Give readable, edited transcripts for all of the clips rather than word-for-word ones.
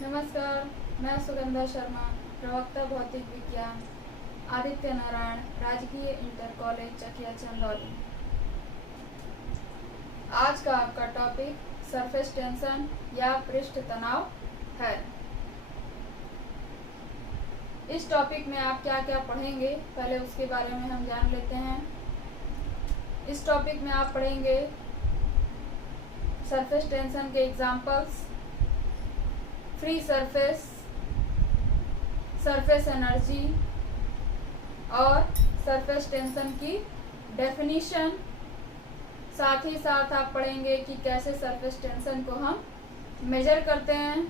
नमस्कार, मैं सुगंधा शर्मा, प्रवक्ता भौतिक विज्ञान, आदित्य नारायण, राजकीय इंटर कॉलेज चकिया चंदौली। आज का आपका टॉपिक सरफेस टेंशन या पृष्ठ तनाव है। इस टॉपिक में आप क्या क्या पढ़ेंगे, पहले उसके बारे में हम जान लेते हैं। इस टॉपिक में आप पढ़ेंगे सरफेस टेंशन के examples, free surface, surface energy और सरफेस टेंशन की डेफिनीशन। साथ ही साथ आप पढ़ेंगे कि कैसे सरफेस टेंशन को हम मेजर करते हैं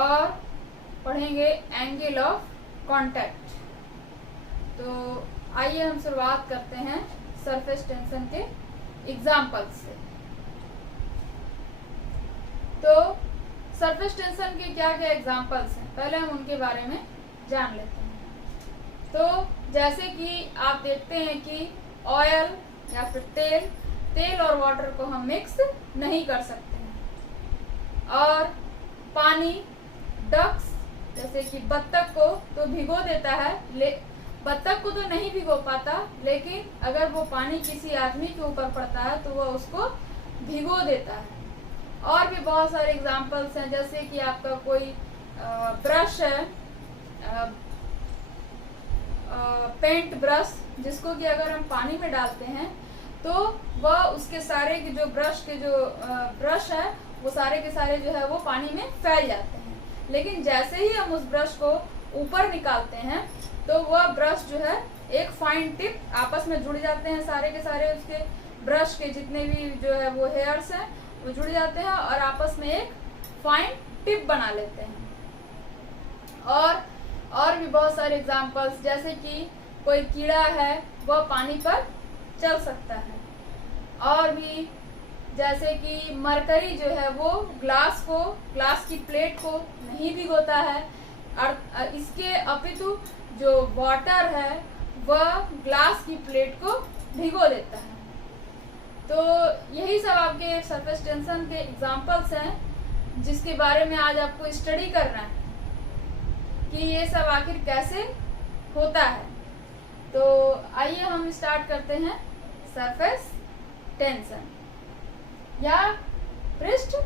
और पढ़ेंगे एंगल ऑफ कांटेक्ट। तो आइए हम शुरुआत करते हैं सरफेस टेंशन के एग्जाम्पल्स से। तो सरफेस टेंशन के क्या क्या एग्जाम्पल्स हैं, पहले हम उनके बारे में जान लेते हैं। तो जैसे कि आप देखते हैं कि ऑयल या फिर तेल और वाटर को हम मिक्स नहीं कर सकते हैं। और पानी, डक्स जैसे कि बत्तख को तो भिगो देता है, बत्तख को तो नहीं भिगो पाता, लेकिन अगर वो पानी किसी आदमी के ऊपर पड़ता है तो वह उसको भिगो देता है। और भी बहुत सारे एग्जाम्पल्स हैं, जैसे कि आपका कोई ब्रश है, पेंट ब्रश, जिसको कि अगर हम पानी में डालते हैं तो वह उसके सारे के जो ब्रश है वो सारे के सारे जो है वो पानी में फैल जाते हैं। लेकिन जैसे ही हम उस ब्रश को ऊपर निकालते हैं तो वह ब्रश जो है एक फाइन टिप, आपस में जुड़ जाते हैं, सारे के सारे उसके ब्रश के जितने भी जो है वो हेयर्स हैं वो जुड़ जाते हैं और आपस में एक फाइन टिप बना लेते हैं। और भी बहुत सारे एग्जाम्पल्स, जैसे कि कोई कीड़ा है वह पानी पर चल सकता है। और भी जैसे कि मरकरी जो है वो ग्लास की प्लेट को नहीं भिगोता है, और इसके अपितु जो वाटर है वह ग्लास की प्लेट को भिगो देता है। तो यही सब आपके सरफेस टेंशन के एग्जाम्पल्स हैं, जिसके बारे में आज आपको स्टडी करना है कि ये सब आखिर कैसे होता है। तो आइए हम स्टार्ट करते हैं सरफेस टेंशन या पृष्ठ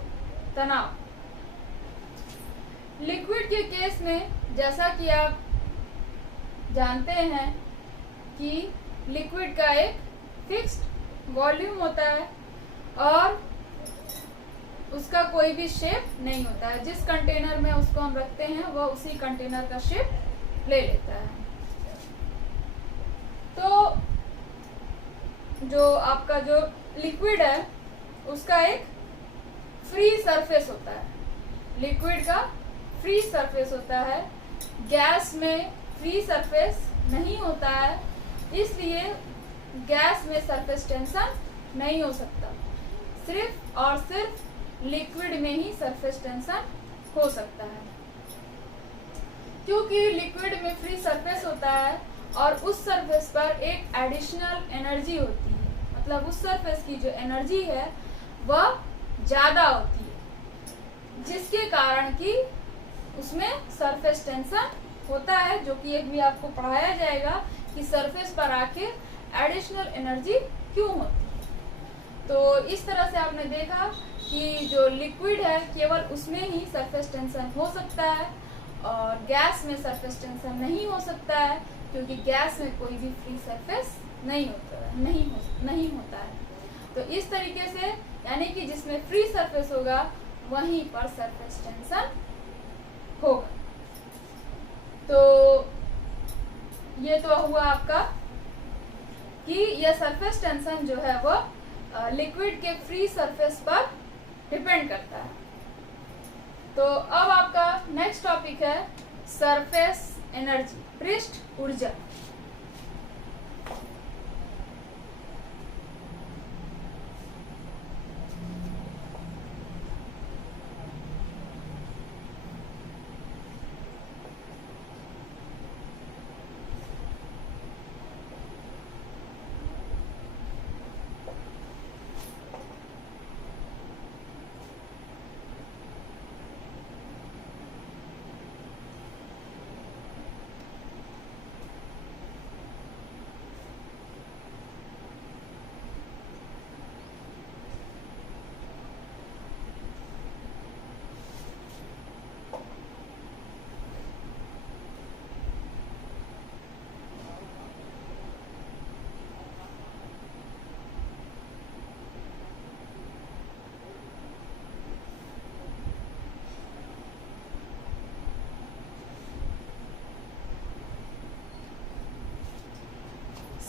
तनाव। लिक्विड के केस में जैसा कि आप जानते हैं कि लिक्विड का एक फिक्स्ड वॉल्यूम होता है और उसका कोई भी शेप नहीं होता है। जिस कंटेनर में उसको हम रखते हैं वह उसी कंटेनर का शेप ले लेता है। तो जो आपका जो लिक्विड है उसका एक फ्री सरफेस होता है, लिक्विड का फ्री सरफेस होता है। गैस में फ्री सरफेस नहीं होता है, इसलिए गैस में सरफेस टेंशन नहीं हो सकता। सिर्फ और सिर्फ लिक्विड में ही सरफेस टेंशन हो सकता है, क्योंकि लिक्विड में फ्री सरफेस होता है और उस सरफेस पर एक एडिशनल एनर्जी होती है। मतलब उस सरफेस की जो एनर्जी है वह ज़्यादा होती है, जिसके कारण कि उसमें सरफेस टेंशन होता है, जो कि एक भी आपको पढ़ाया जाएगा कि सरफेस पर आके एडिशनल एनर्जी क्यों होती है। तो इस तरह से आपने देखा कि जो लिक्विड है केवल उसमें ही सरफेस टेंशन हो सकता है और गैस में सरफेस टेंशन नहीं हो सकता है, क्योंकि गैस में कोई भी फ्री सरफेस नहीं होता है। तो इस तरीके से यानी कि जिसमें फ्री सरफेस होगा वहीं पर सरफेस टेंशन होगा। तो ये तो हुआ आपका कि यह सरफेस टेंशन जो है वो लिक्विड के फ्री सरफेस पर डिपेंड करता है। तो अब आपका नेक्स्ट टॉपिक है सरफेस एनर्जी, पृष्ठ ऊर्जा।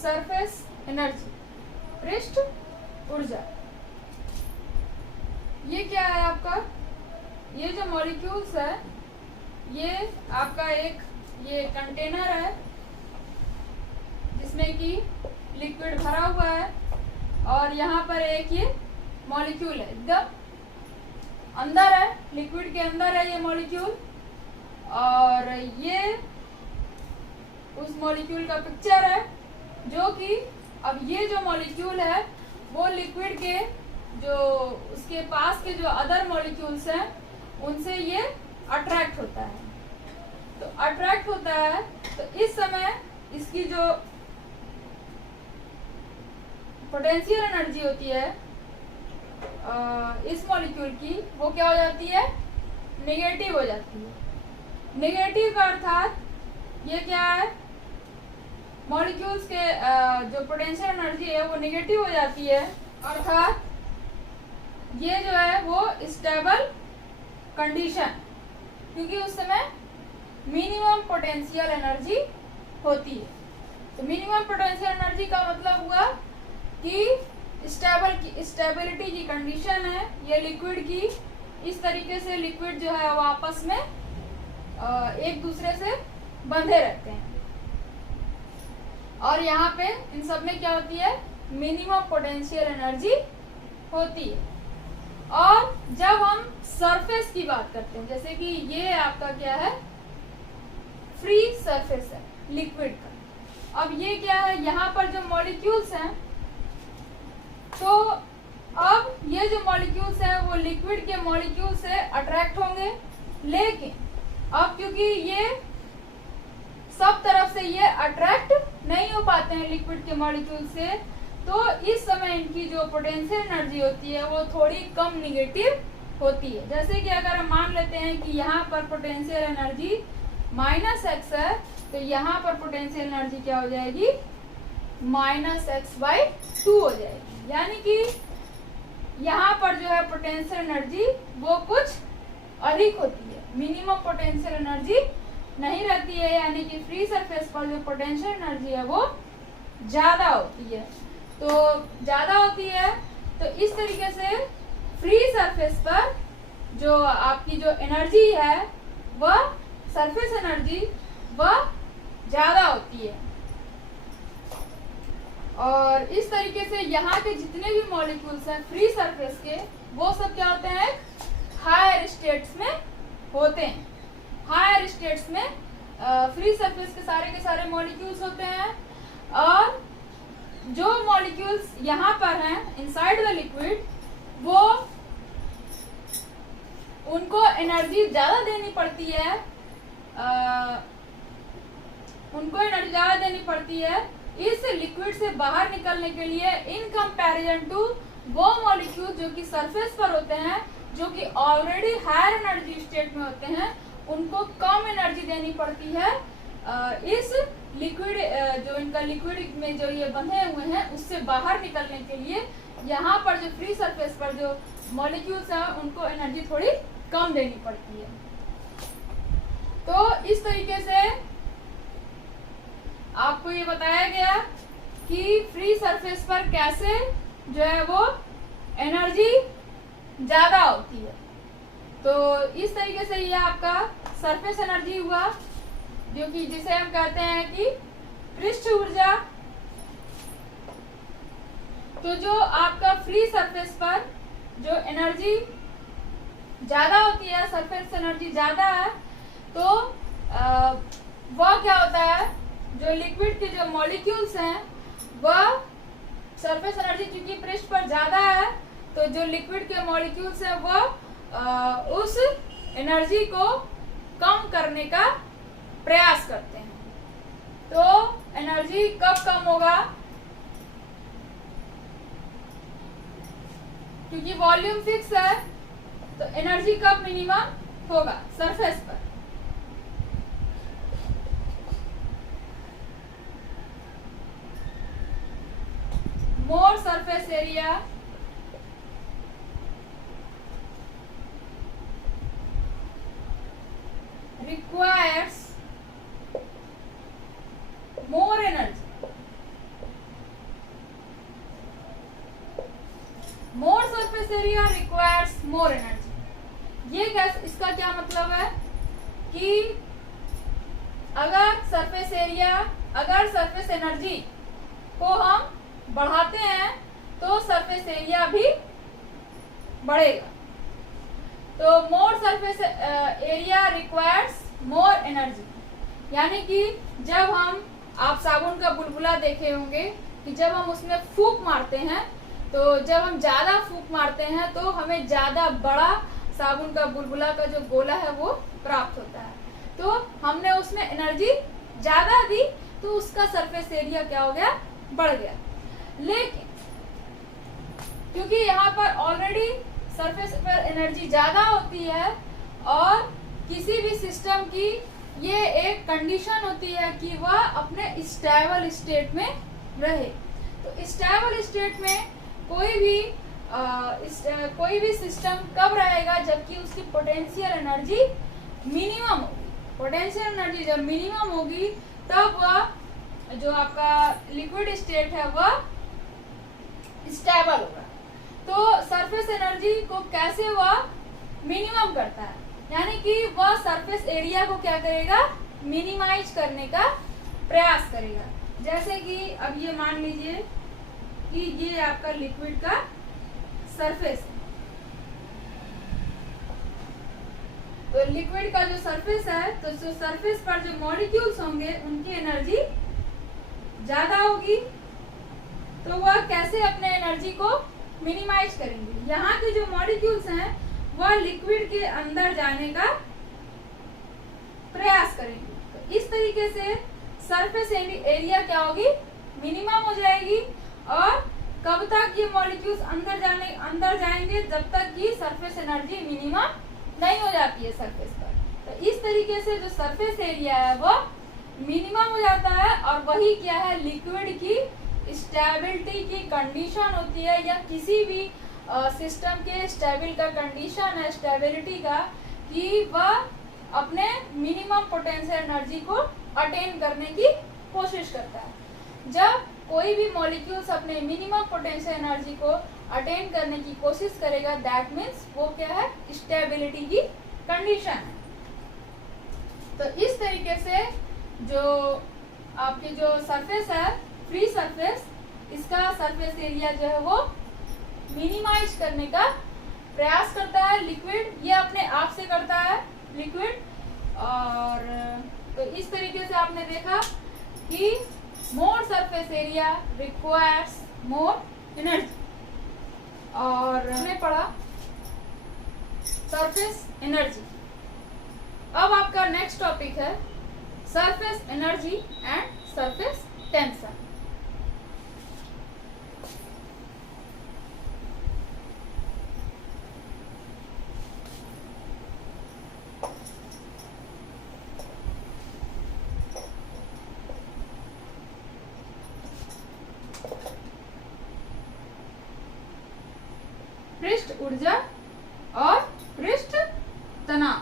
सरफेस एनर्जी, पृष्ठ ऊर्जा। ये क्या है आपका, ये जो मॉलिक्यूल्स है ये आपका एक ये कंटेनर है जिसमें कि लिक्विड भरा हुआ है और यहाँ पर एक ये मॉलिक्यूल है, एकदम अंदर है, लिक्विड के अंदर है ये मॉलिक्यूल। और ये उस मॉलिक्यूल का पिक्चर है जो कि अब ये जो मॉलिक्यूल है वो लिक्विड के जो उसके पास के जो अदर मॉलिक्यूल्स हैं उनसे ये अट्रैक्ट होता है। तो अट्रैक्ट होता है तो इस समय इसकी जो पोटेंशियल एनर्जी होती है इस मॉलिक्यूल की, वो क्या हो जाती है, नेगेटिव हो जाती है। नेगेटिव का अर्थात ये क्या है, मॉलिक्यूल्स के जो पोटेंशियल एनर्जी है वो नेगेटिव हो जाती है, अर्थात ये जो है वो स्टेबल कंडीशन, क्योंकि उस समय मिनिमम पोटेंशियल एनर्जी होती है। तो मिनिमम पोटेंशियल एनर्जी का मतलब हुआ कि स्टेबिलिटी की कंडीशन है ये लिक्विड की। इस तरीके से लिक्विड जो है वो आपस में एक दूसरे से बंधे रहते हैं और यहाँ पे इन सब में क्या होती है, मिनिमम पोटेंशियल एनर्जी होती है। और जब हम सरफेस की बात करते हैं, जैसे कि ये आपका क्या है, फ्री सरफेस है लिक्विड का। अब ये क्या है, यहाँ पर जो मॉलिक्यूल्स हैं, तो अब ये जो मॉलिक्यूल्स हैं वो लिक्विड के मॉलिक्यूल से अट्रैक्ट होंगे, लेकिन अब क्योंकि ये सब तरफ से ये अट्रैक्ट नहीं हो पाते हैं लिक्विड के मॉलिक्यूल से, तो इस समय इनकी जो पोटेंशियल एनर्जी होती है वो थोड़ी कम निगेटिव होती है। जैसे कि अगर हम मान लेते हैं कि यहाँ पर पोटेंशियल एनर्जी -x है, तो यहाँ पर पोटेंशियल एनर्जी क्या हो जाएगी, -x/2 हो जाएगी। यानी कि यहाँ पर जो है पोटेंशियल एनर्जी वो कुछ अधिक होती है, मिनिमम पोटेंशियल एनर्जी नहीं रहती है, यानी कि फ्री सरफेस पर जो पोटेंशियल एनर्जी है वो ज़्यादा होती है। तो ज़्यादा होती है तो इस तरीके से फ्री सरफेस पर जो आपकी जो एनर्जी है वह सरफेस एनर्जी वह ज़्यादा होती है। और इस तरीके से यहाँ के जितने भी मॉलिक्यूल्स हैं फ्री सरफेस के, वो सब क्या होते हैं, हायर स्टेट्स में होते हैं। हायर स्टेट्स में फ्री सरफेस के सारे मॉलिक्यूल्स होते हैं, और जो मॉलिक्यूल्स यहाँ पर हैं इनसाइड द लिक्विड, वो उनको एनर्जी ज़्यादा देनी पड़ती है, उनको एनर्जी ज़्यादा देनी पड़ती है इस लिक्विड से बाहर निकलने के लिए, इन कंपैरिजन टू वो मॉलिक्यूल जो कि सरफेस पर होते हैं, जो कि ऑलरेडी हायर एनर्जी स्टेट में होते हैं, उनको कम एनर्जी देनी पड़ती है इस लिक्विड जो इनका लिक्विड में जो ये बंधे हुए हैं उससे बाहर निकलने के लिए। यहाँ पर जो फ्री सरफेस पर जो मॉलिक्यूल्स हैं उनको एनर्जी थोड़ी कम देनी पड़ती है। तो इस तरीके से आपको ये बताया गया कि फ्री सरफेस पर कैसे जो है वो एनर्जी ज़्यादा होती है। तो इस तरीके से ये आपका सरफेस एनर्जी हुआ, जो कि जिसे हम कहते हैं कि पृष्ठ ऊर्जा। तो जो आपका फ्री सरफेस पर जो एनर्जी ज़्यादा होती है, सरफेस एनर्जी ज़्यादा है, तो वह क्या होता है, जो लिक्विड के जो मॉलिक्यूल्स हैं वह सरफेस एनर्जी चूंकि पृष्ठ पर ज़्यादा है, तो जो लिक्विड के मॉलिक्यूल्स हैं वह उस एनर्जी को कम करने का प्रयास करते हैं। तो एनर्जी कब कम होगा, क्योंकि वॉल्यूम फिक्स है, तो एनर्जी कब मिनिमम होगा, सरफेस पर। More surface area requires more energy area requires more energy। ये कैसे, इसका क्या मतलब है कि अगर सरफेस एनर्जी को हम बढ़ाते हैं तो सरफेस एरिया भी बढ़ेगा। तो more surface area requires more energy, यानी कि जब आप साबुन का बुलबुला देखे होंगे कि जब हम उसमें फूंक मारते हैं, तो जब हम ज़्यादा फूंक मारते हैं तो हमें ज़्यादा बड़ा साबुन का बुलबुला का जो गोला है वो प्राप्त होता है। तो हमने उसमें एनर्जी ज़्यादा दी तो उसका सरफेस एरिया क्या हो गया, बढ़ गया। लेकिन क्योंकि यहाँ पर ऑलरेडी सरफेस पर एनर्जी ज़्यादा होती है और किसी भी सिस्टम की ये एक कंडीशन होती है कि वह अपने स्टेबल स्टेट में रहे। तो स्टेबल स्टेट में कोई भी सिस्टम कब रहेगा, जबकि उसकी पोटेंशियल एनर्जी मिनिमम होगी। पोटेंशियल एनर्जी जब मिनिमम होगी तब वह जो आपका लिक्विड स्टेट है वह स्टेबल होगा। तो सरफेस एनर्जी को कैसे वह मिनिमम करता है, यानी कि वह सरफेस एरिया को क्या करेगा, मिनिमाइज करने का प्रयास करेगा। जैसे कि अब ये मान लीजिए कि ये आपका लिक्विड का सरफेस है, तो लिक्विड का जो सरफेस है, तो जो सरफेस पर जो मॉलिक्यूल्स होंगे उनकी एनर्जी ज्यादा होगी। तो वह कैसे अपने एनर्जी को मिनिमाइज करेंगे, यहाँ के जो मॉलिक्यूल्स हैं वह लिक्विड के अंदर जाने का प्रयास करेंगे। तो इस तरीके से सरफेस एरिया क्या होगी, मिनिमम हो जाएगी। और कब तक ये मॉलिक्यूल्स अंदर जाएंगे, जब तक कि सरफेस एनर्जी मिनिमम नहीं हो जाती है सरफेस पर। तो इस तरीके से जो सरफेस एरिया है वो मिनिमम हो जाता है, और वही क्या है, लिक्विड की स्टेबिलिटी की कंडीशन होती है, या किसी भी सिस्टम के स्टेबिल का कंडीशन है स्टेबिलिटी का, कि वह अपने मिनिमम पोटेंशियल एनर्जी को अटेन करने की कोशिश करता है। जब कोई भी मॉलिक्यूल्स अपने मिनिमम पोटेंशियल एनर्जी को अटेन करने की कोशिश करेगा, दैट मीन्स वो क्या है, स्टेबिलिटी की कंडीशन है। तो इस तरीके से जो आपकी जो सरफेस है, फ्री सरफेस, इसका सरफेस एरिया जो है वो मिनिमाइज करने का प्रयास करता है लिक्विड, ये अपने आप से करता है लिक्विड। और तो इस तरीके से आपने देखा कि more surface area requires more energy. और हमने पढ़ा सरफेस एनर्जी। अब आपका नेक्स्ट टॉपिक है surface energy and surface tension. पृष्ठ ऊर्जा और पृष्ठ तनाव।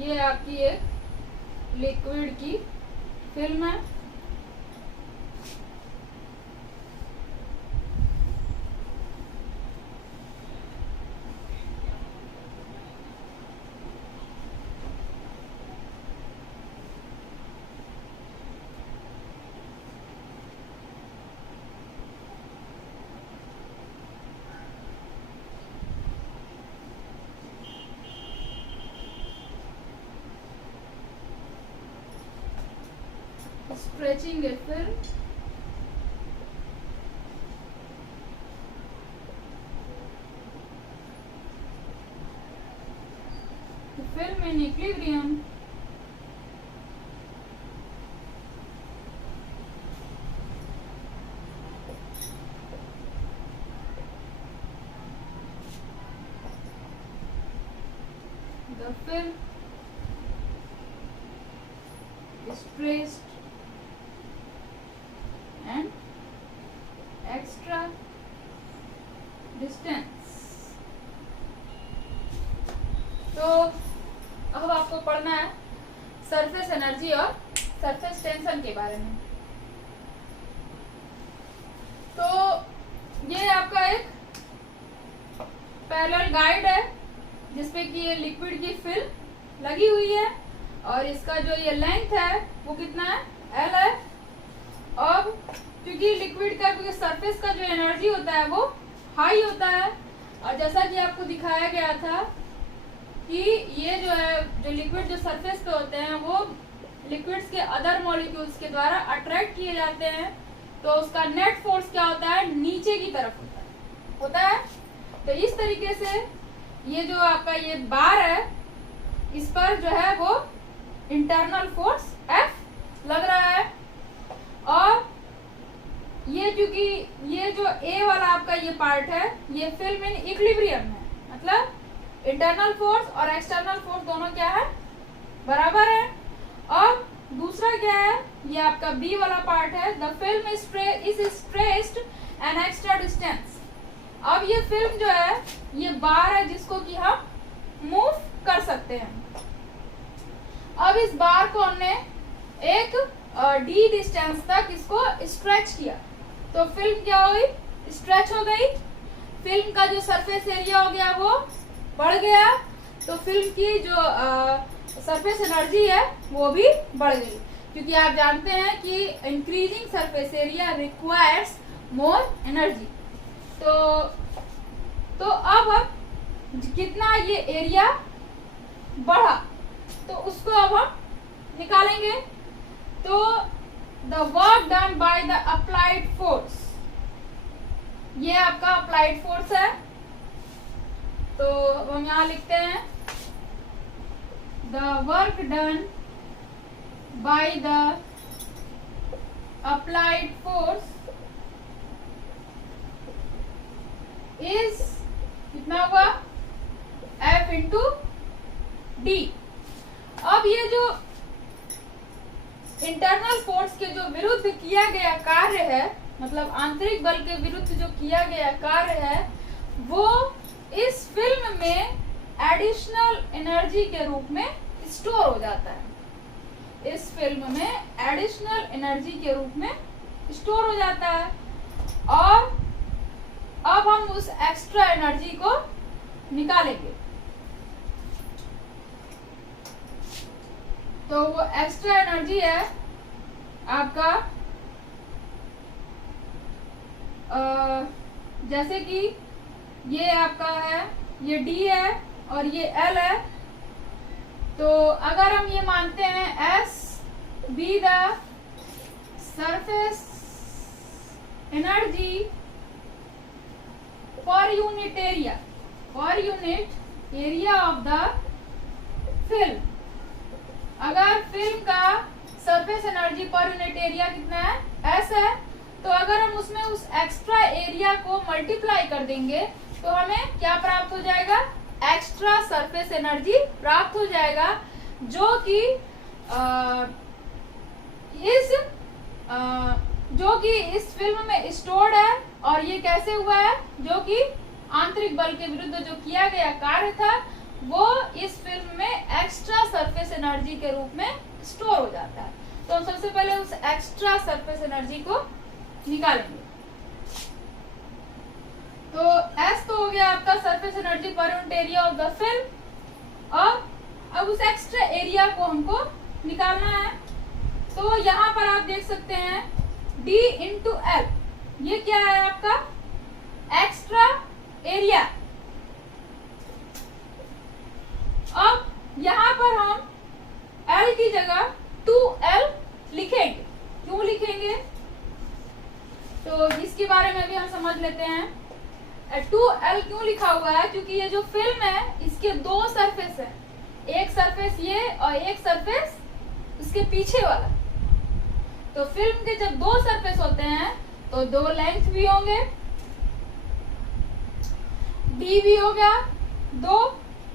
ये आपकी एक लिक्विड की फिल्म है। Stretching a film, film in equilibrium the film is stressed and extra distance। तो अब आपको पढ़ना है सरफेस एनर्जी और सरफेस टेंशन के बारे में। तो ये आपका एक पैरेलल गाइड है जिसपे कि ये लिक्विड की फिल्म लगी हुई है और इसका जो ये लेंथ है वो कितना है, L है। अब क्योंकि लिक्विड का क्योंकि सरफेस का जो एनर्जी होता है वो हाई होता है और जैसा कि आपको दिखाया गया था कि ये जो है जो लिक्विड जो सरफेस पे होते हैं वो लिक्विड्स के अदर मॉलिक्यूल्स के द्वारा अट्रैक्ट किए जाते हैं, तो उसका नेट फोर्स क्या होता है, नीचे की तरफ होता है। तो इस तरीके से ये जो आपका ये बार है इस पर जो है वो इंटरनल फोर्स F लग रहा है और ये क्योंकि ये जो A वाला आपका ये पार्ट है ये फिल्म इन इक्विलिब्रियम है, मतलब इंटरनल फोर्स और एक्सटर्नल फोर्स दोनों क्या है, बराबर है। और दूसरा क्या है, ये आपका B वाला पार्ट है, the film is stressed an extra distance. अब ये फिल्म जो है ये बार है जिसको कि हम मूव कर सकते हैं। अब इस बार को हमने एक D डिस्टेंस तक इसको स्ट्रेच किया तो फिल्म क्या हुई, स्ट्रेच हो गई। फिल्म का जो सरफेस एरिया हो गया वो बढ़ गया, तो फिल्म की जो सरफेस एनर्जी है वो भी बढ़ गई, क्योंकि आप जानते हैं कि increasing surface area requires more energy. तो अब कितना ये एरिया बढ़ा तो उसको अब हम निकालेंगे। तो the work done by the applied force, ये आपका अप्लाइड फोर्स है, तो हम यहाँ लिखते हैं the work done by the applied force is कितना हुआ, F इंटू D। अब ये जो इंटरनल फोर्स के जो विरुद्ध किया गया कार्य है, मतलब आंतरिक बल के विरुद्ध जो किया गया कार्य है वो इस फिल्म में एडिशनल एनर्जी के रूप में स्टोर हो जाता है। इस फिल्म में एडिशनल एनर्जी के रूप में स्टोर हो जाता है और अब हम उस एक्स्ट्रा एनर्जी को निकालेंगे। तो वो एक्स्ट्रा एनर्जी है आपका जैसे कि ये आपका है, ये D है और ये L है, तो अगर हम ये मानते हैं S be the surface energy per unit area of the film। अगर फिल्म का surface energy per unit area कितना है, S है, तो अगर हम उसमें उस एक्स्ट्रा एरिया को मल्टीप्लाई कर देंगे तो हमें क्या प्राप्त हो जाएगा, एक्स्ट्रा सरफेस एनर्जी प्राप्त हो जाएगा, जो कि इस फिल्म में स्टोर्ड है। और ये कैसे हुआ है, जो कि आंतरिक बल के विरुद्ध जो किया गया कार्य था वो इस फिल्म में एक्स्ट्रा सरफेस एनर्जी के रूप में स्टोर हो जाता है। तो हम सबसे पहले उस एक्स्ट्रा सरफेस एनर्जी को निकालेंगे। तो S तो हो गया आपका surface energy per unit area of the film, और अब उस एक्स्ट्रा एरिया को हमको निकालना है। तो यहाँ पर आप देख सकते हैं D इंटू L, ये क्या है आपका एक्स्ट्रा एरिया। अब यहाँ पर हम L की जगह 2L लिखेंगे। क्यों लिखेंगे, तो इसके बारे में भी हम समझ लेते हैं। 2L क्यों लिखा हुआ है, क्योंकि ये जो फिल्म है इसके दो सरफेस है, एक सरफेस ये और एक सरफेस उसके पीछे वाला। तो फिल्म के जब दो सरफेस होते हैं तो दो लेंथ भी होंगे, डी भी हो गया दो,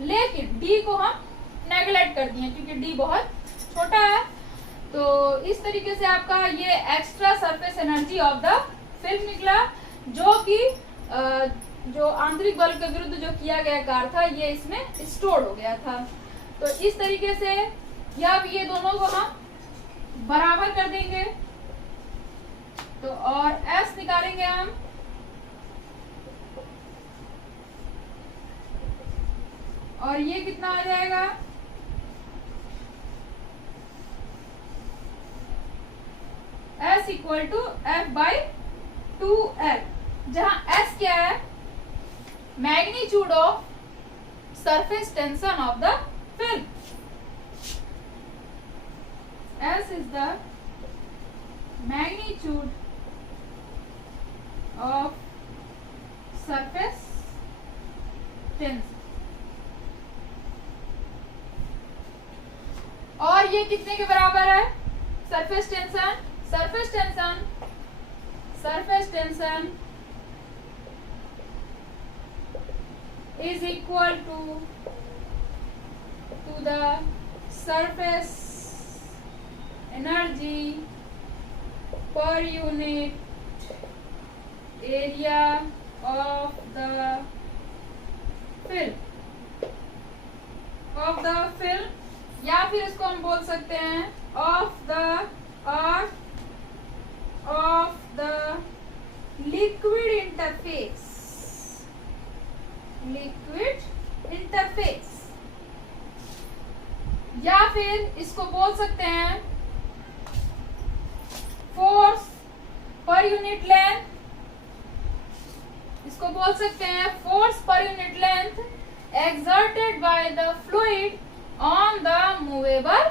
लेकिन डी को हम नेगलेक्ट कर दिए क्योंकि डी बहुत छोटा है। तो इस तरीके से आपका ये extra surface energy of the film निकला, जो कि जो आंतरिक बल के विरुद्ध जो किया गया कार्य था ये इसमें स्टोर हो गया था। तो इस तरीके से अब ये दोनों को हम बराबर कर देंगे तो और S निकालेंगे हम, और ये कितना आ जाएगा, S इक्वल टू F/2L, जहां S क्या है, magnitude of surface tension of the film. S is the magnitude of surface tension। और ये कितने के बराबर है, surface tension, surface tension, surface tension is equal to the surface energy per unit area of the film, या फिर इसको हम बोल सकते हैं of the liquid interface, या फिर इसको बोल सकते हैं फोर्स पर यूनिट लेंथ, इसको बोल सकते हैं force per unit length exerted by the fluid on the movable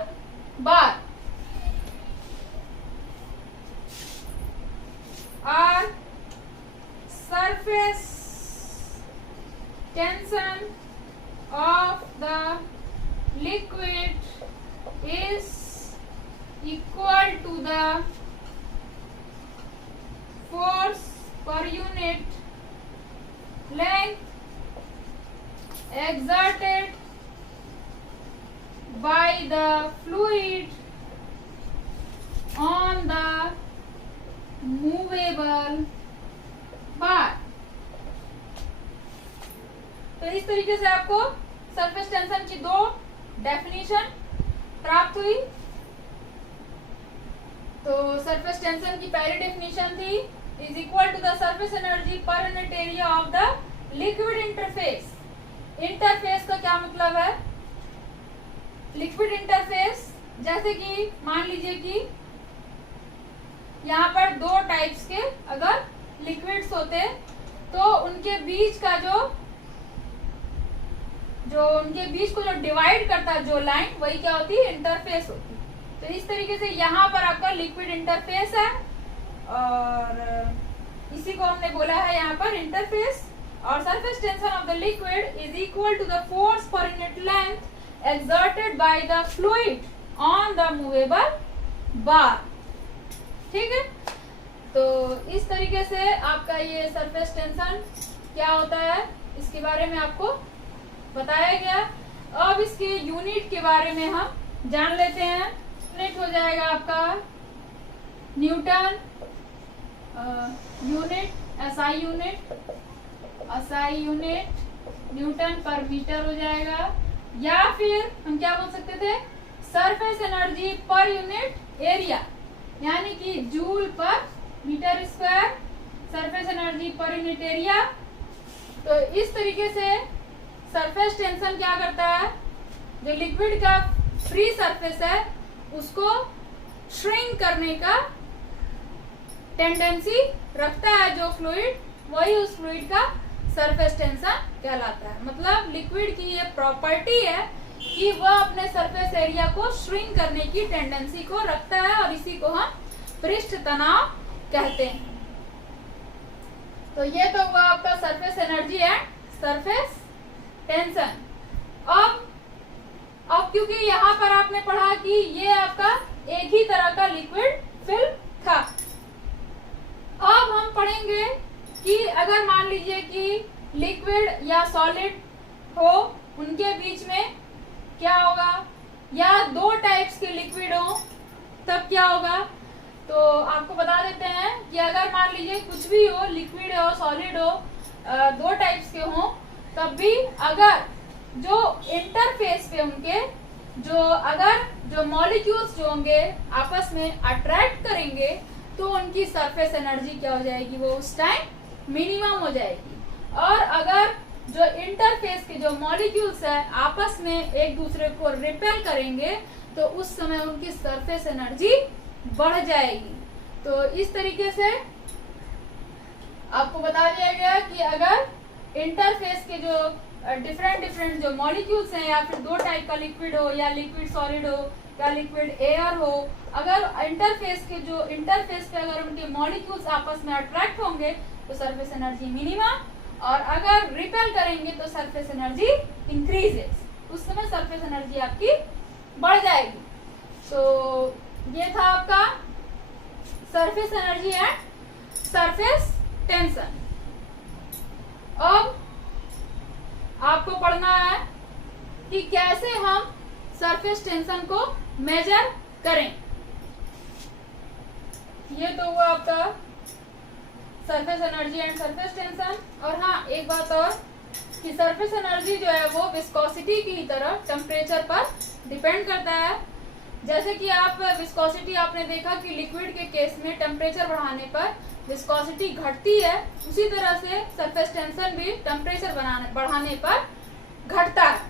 bar, or surface tension of the liquid is equal to the force per unit length exerted by the fluid on the movable bar। तो इस तरीके से आपको surface tension की दो definition प्राप्त हुई। तो सरफेस टेंशन की पहली डेफिनेशन थी is equal to the surface energy per unit area of the liquid interface. Interface का क्या मतलब है, लिक्विड इंटरफेस, जैसे कि मान लीजिए कि यहाँ पर दो टाइप्स के अगर लिक्विड्स होते तो उनके बीच का जो उनके बीच को जो डिवाइड करता है जो लाइन, वही क्या होती है, इंटरफेस होती है। तो इस तरीके से यहाँ पर आपका लिक्विड इंटरफेस है और इसी को हमने बोला है यहाँ पर इंटरफेस। और surface tension of the liquid is equal to the force per unit length exerted by the fluid on the movable bar। ठीक है, तो इस तरीके से आपका ये सरफेस टेंशन क्या होता है इसके बारे में आपको बताया गया। अब इसके यूनिट के बारे में हम जान लेते हैं। यूनिट हो जाएगा आपका newton unit, SI unit newton per metre हो जाएगा, या फिर हम क्या बोल सकते थे, surface energy per unit area, यानी कि joule per metre square, surface energy per unit area. तो इस तरीके से सरफेस टेंशन क्या करता है, जो लिक्विड का फ्री सरफेस है उसको श्रिंक करने का टेंडेंसी रखता है जो फ्लूइड, वही उस फ्लूइड का सरफेस टेंशन कहलाता है। मतलब लिक्विड की ये प्रॉपर्टी है कि वह अपने सरफेस एरिया को श्रिंक करने की टेंडेंसी को रखता है और इसी को हम पृष्ठ तनाव कहते हैं। तो ये तो हुआ आपका surface energy and surface tension. अब अब क्योंकि यहाँ पर आपने पढ़ा कि ये आपका एक ही तरह का लिक्विड फिल्म था। अब हम पढ़ेंगे कि अगर मान लीजिए कि लिक्विड या सॉलिड हो, उनके बीच में क्या होगा, या दो टाइप्स के लिक्विड हो तब क्या होगा। तो आपको बता देते हैं कि अगर मान लीजिए कुछ भी हो, लिक्विड हो सॉलिड हो, दो टाइप्स के हो, तब भी अगर जो इंटरफेस पे उनके जो मॉलिक्यूल्स जो होंगे आपस में अट्रैक्ट करेंगे तो उनकी सरफेस एनर्जी क्या हो जाएगी, वो उस टाइम मिनिमम हो जाएगी। और अगर जो इंटरफेस के जो मॉलिक्यूल्स है आपस में एक दूसरे को रिपेल करेंगे तो उस समय उनकी सरफेस एनर्जी बढ़ जाएगी। तो इस तरीके से आपको बता दिया गया कि अगर इंटरफेस के जो डिफरेंट जो मॉलिक्यूल्स हैं, या फिर दो टाइप का लिक्विड हो, या लिक्विड सॉलिड हो, या लिक्विड एयर हो, अगर इंटरफेस पे अगर उनके मॉलिक्यूल्स आपस में अट्रैक्ट होंगे तो सरफेस एनर्जी मिनिमम, और अगर रिपेल करेंगे तो सरफेस एनर्जी इंक्रीजेस, उस समय सरफेस एनर्जी आपकी बढ़ जाएगी। तो ये था आपका surface energy and surface tension. अब आपको पढ़ना है कि कैसे हम सरफेस टेंशन को मेजर करें। ये तो हुआ आपका surface energy and surface tension. और हाँ, एक बात और कि सरफेस एनर्जी जो है वो विस्कोसिटी की तरह टेम्परेचर पर डिपेंड करता है। जैसे कि आप विस्कोसिटी आपने देखा कि लिक्विड के केस में टेम्परेचर बढ़ाने पर विस्कोसिटी घटती है, उसी तरह से सरफेस टेंशन भी टेम्परेचर बढ़ाने पर घटता है।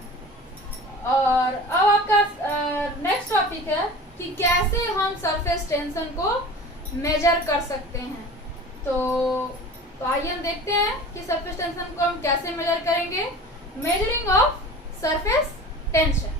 और अब आपका नेक्स्ट टॉपिक है कि कैसे हम सरफेस टेंशन को मेजर कर सकते हैं। तो आइए हम देखते हैं कि सरफेस टेंशन को हम कैसे मेजर करेंगे। Measuring of surface tension.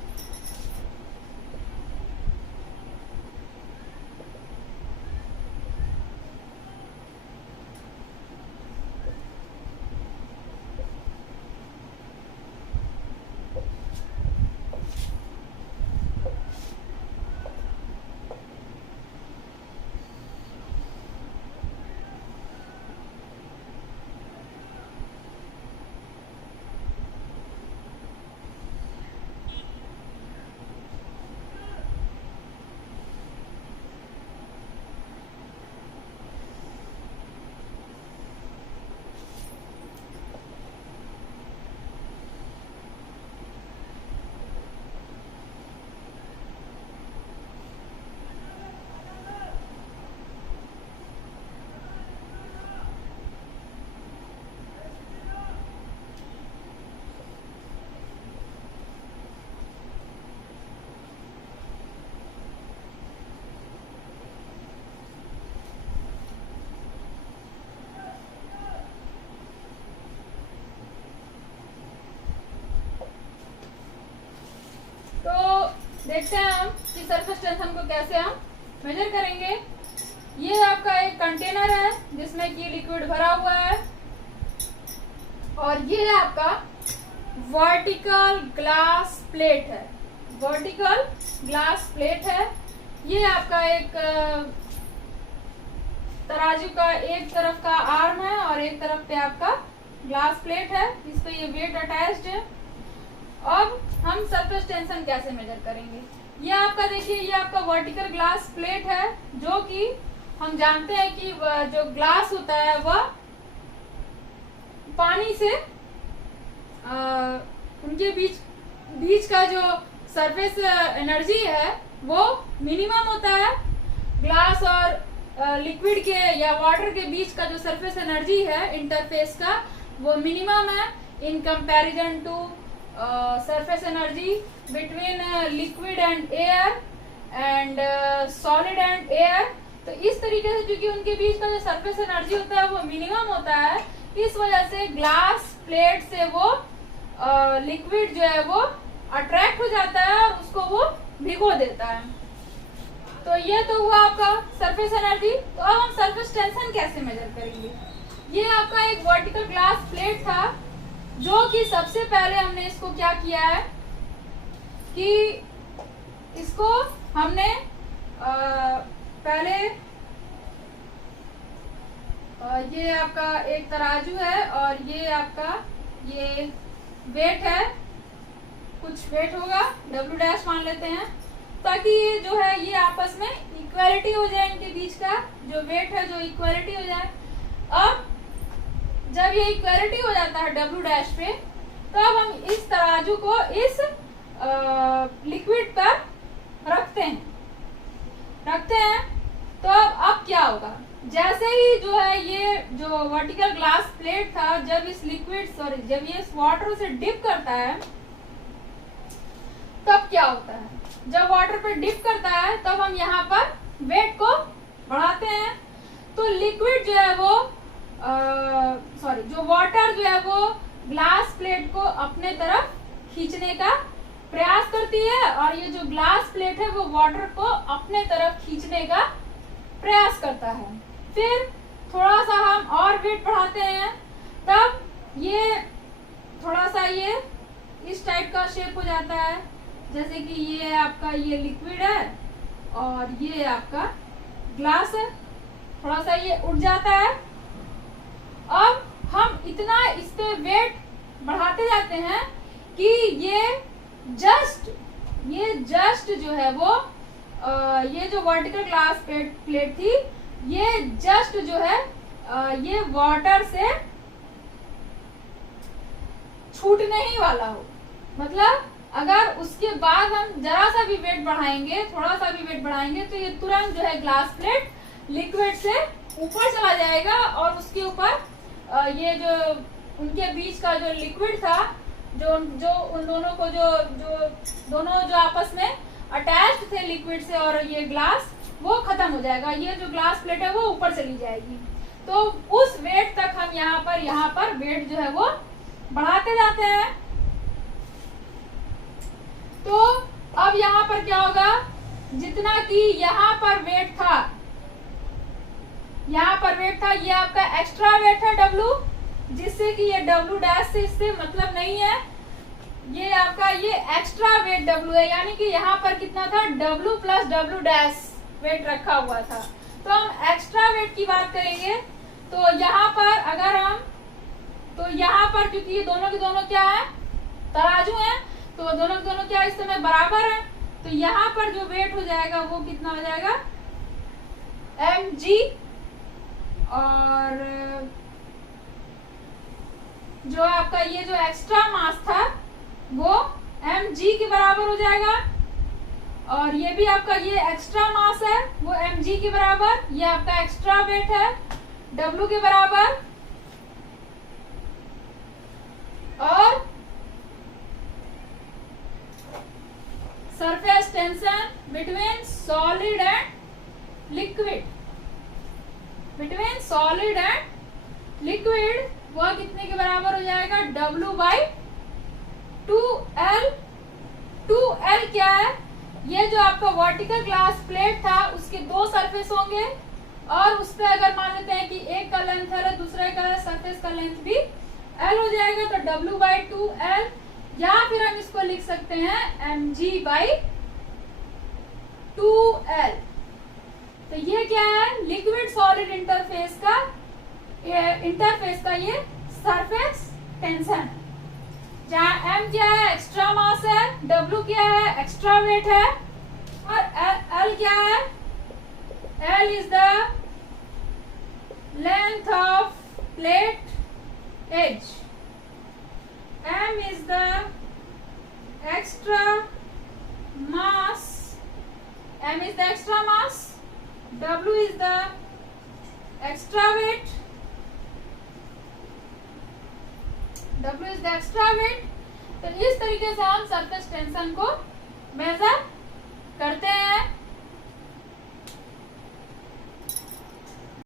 देखते हैं हम कि सरफेस टेंशन को कैसे हम मेजर करेंगे। ये आपका एक कंटेनर है जिसमें कि लिक्विड भरा हुआ है, और ये आपका वर्टिकल ग्लास प्लेट है। वर्टिकल ग्लास प्लेट है। ये आपका एक तराजू का एक तरफ का आर्म है और एक तरफ पे आपका ग्लास प्लेट है, इस पे ये वेट अटैच्ड है। अब हम सरफेस टेंशन कैसे मेजर करेंगे। ये आपका देखिए, ये आपका वर्टिकल ग्लास प्लेट है, जो कि हम जानते हैं कि जो ग्लास होता है वह पानी से उनके बीच का जो सरफेस एनर्जी है वो मिनिमम होता है। ग्लास और लिक्विड के या वाटर के बीच का जो सरफेस एनर्जी है इंटरफेस का, वो मिनिमम है in comparison to surface energy between liquid and air and solid and air। तो इस तरीके से क्योंकि उनके बीच का जो सरफेस एनर्जी होता है वो मिनिमम होता है, इस वजह से ग्लास प्लेट से वो लिक्विड जो है वो अट्रैक्ट हो जाता है और उसको वो भिगो देता है। तो ये तो हुआ आपका सरफेस एनर्जी। तो अब हम सरफेस टेंशन कैसे मेजर करेंगे। ये आपका एक वर्टिकल ग्लास प्लेट था, जो कि सबसे पहले हमने इसको क्या किया है, कि इसको हमने पहले ये आपका एक तराजू है और ये आपका ये वेट है, कुछ वेट होगा डब्ल्यू डैश मान लेते हैं, ताकि ये जो है ये आपस में इक्वालिटी हो जाए, इनके बीच का जो वेट है जो इक्वालिटी हो जाए। अब जब ये इक्वालिटी हो जाता है डब्ल्यू डैश पे, तब हम इस तराजू को इस लिक्विड पर रखते हैं। तो अब क्या होगा, जैसे ही जो है ये जो वर्टिकल ग्लास प्लेट था, जब ये इस वाटर से डिप करता है, तब क्या होता है, जब वाटर पे डिप करता है तब हम यहाँ पर वेट को बढ़ाते हैं। तो लिक्विड जो है वो जो वाटर जो है वो ग्लास प्लेट को अपने तरफ खींचने का प्रयास करती है, और ये जो ग्लास प्लेट है वो वाटर को अपने तरफ खींचने का प्रयास करता है। फिर थोड़ा सा हम और वेट बढ़ाते हैं, तब ये थोड़ा सा ये इस टाइप का शेप हो जाता है, जैसे कि ये आपका ये लिक्विड है और ये आपका ग्लास है, थोड़ा सा ये उठ जाता है। अब हम इतना इस पे वेट बढ़ाते जाते हैं कि ये जस्ट जो है वो ये जो वर्टिकल ग्लास प्लेट थी, ये जस्ट जो है ये वाटर से छूटने ही वाला हो। मतलब अगर उसके बाद हम जरा सा भी वेट बढ़ाएंगे, थोड़ा सा भी वेट बढ़ाएंगे, तो ये तुरंत जो है ग्लास प्लेट लिक्विड से ऊपर चला जाएगा, और उसके ऊपर ये जो उनके बीच का जो लिक्विड था, जो उन दोनों को जो दोनों जो आपस में अटैच्ड थे लिक्विड से और ये ग्लास, वो खत्म हो जाएगा। ये जो ग्लास प्लेट है वो ऊपर चली जाएगी। तो उस वेट तक हम यहाँ पर वेट जो है वो बढ़ाते जाते हैं। तो अब यहाँ पर क्या होगा, जितना कि यहाँ पर वेट था, ये आपका एक्स्ट्रा वेट है W, जिससे कि ये W डैश से इससे मतलब नहीं है, ये आपका ये एक्स्ट्रा वेट W है, यानी कि यहाँ पर कितना था, W plus W dash weight रखा हुआ था। तो हम एक्स्ट्रा वेट की बात करेंगे, तो यहाँ पर क्योंकि ये दोनों के दोनों क्या है, तराजू हैं, तो दोनों के दोनों क्या इस समय बराबर है। तो यहाँ पर जो वेट हो जाएगा वो कितना हो जाएगा, mg, और जो आपका ये जो एक्स्ट्रा मास था वो mg के बराबर हो जाएगा, और ये भी आपका ये एक्स्ट्रा मास है वो mg के बराबर, ये आपका एक्स्ट्रा वेट है w के बराबर। और surface tension between solid and liquid, वह कितने के बराबर हो जाएगा, W/2L। 2L क्या है, ये जो आपका वर्टिकल ग्लास प्लेट था उसके दो सरफेस होंगे, और उस पे अगर मान लेते हैं कि एक का लेंथ है, दूसरे का सरफेस का लेंथ भी L हो जाएगा, तो W/2L, या फिर हम इसको लिख सकते हैं mg/2L। तो ये क्या है, लिक्विड सॉलिड इंटरफेस का ये सरफेस टेंशन है, जहाँ m क्या है, एक्स्ट्रा मास है, w क्या है, एक्स्ट्रा वेट है, और l क्या है, l is the length of plate as, m is the extra mass, w is the extra weight, तो इस तरीके से हम सरफेस टेंशन को मेजर